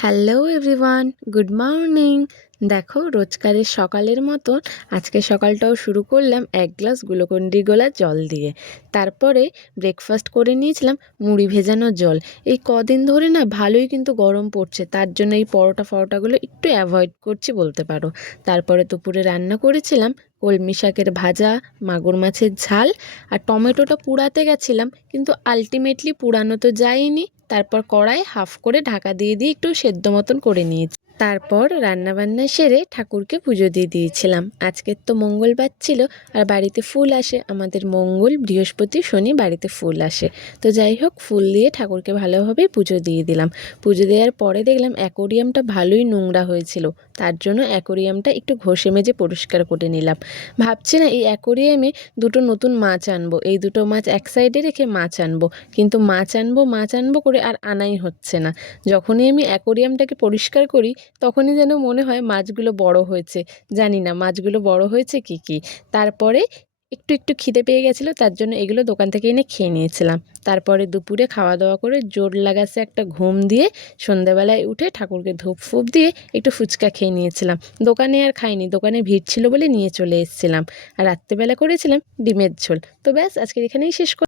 Hello everyone, good morning. দেখো রোজকারের সকালের মতন আজকে সকালটাও শুরু করলাম এক গ্লাস গ্লুকন্ডি গোলা জল দিয়ে। তারপরে ব্রেকফাস্ট করে নিয়েছিলাম মুড়ি ভেজানো জল। এই কদিন ধরে না ভালোই কিন্তু গরম পড়ছে, তার জন্য এই পরোটাগুলো একটু অ্যাভয়েড করছি বলতে পারো। তারপরে দুপুরে রান্না করেছিলাম কলমি শাকের ভাজা, মাগুর মাছের ঝাল, আর টমেটোটা পুড়াতে গেছিলাম কিন্তু আলটিমেটলি পুড়ানো তো যায়নি। তারপর কড়াই হাফ করে ঢাকা দিয়ে একটু সেদ্ধ মতন করে নিয়েছি। তারপর রান্নাবান্না সেরে ঠাকুরকে পুজো দিয়ে দিয়েছিলাম। আজকের তো মঙ্গলবার ছিল, আর বাড়িতে ফুল আসে আমাদের মঙ্গল, বৃহস্পতি, শনি বাড়িতে ফুল আসে। তো যাই হোক, ফুল দিয়ে ঠাকুরকে ভালোভাবে পুজো দিয়ে দিলাম। পুজো দেওয়ার পরে দেখলাম অ্যাকোরিয়ামটা ভালোই নোংরা হয়েছিল, তার জন্য অ্যাকোরিয়ামটা একটু ঘষে মেজে পরিষ্কার করে নিলাম। ভাবছি না এই অ্যাকোরিয়ামে দুটো নতুন মাছ আনবো, এই দুটো মাছ এক সাইডে রেখে মাছ আনবো, কিন্তু মাছ আনবো করে আর আনাই হচ্ছে না। যখনই আমি অ্যাকোরিয়ামটাকে পরিষ্কার করি তখনই যেন মনে হয় মাছগুলো বড় হয়েছে। জানি না মাছগুলো বড় হয়েছে কি। তারপরে একটু খিদে পেয়ে গেছিলো, তার জন্য এগুলো দোকান থেকে এনে খেয়ে নিয়েছিলাম। তারপরে দুপুরে খাওয়া দাওয়া করে জোর লাগাচ্ছে একটা ঘুম দিয়ে সন্ধ্যাবেলায় উঠে ঠাকুরকে ধূপ ফুপ দিয়ে একটু ফুচকা খেয়ে নিয়েছিলাম। দোকানে আর খাইনি, দোকানে ভিড় ছিল বলে নিয়ে চলে এসেছিলাম। আর রাত্রেবেলা করেছিলাম ডিমের ঝোল। তো ব্যাস, আজকে এখানেই শেষ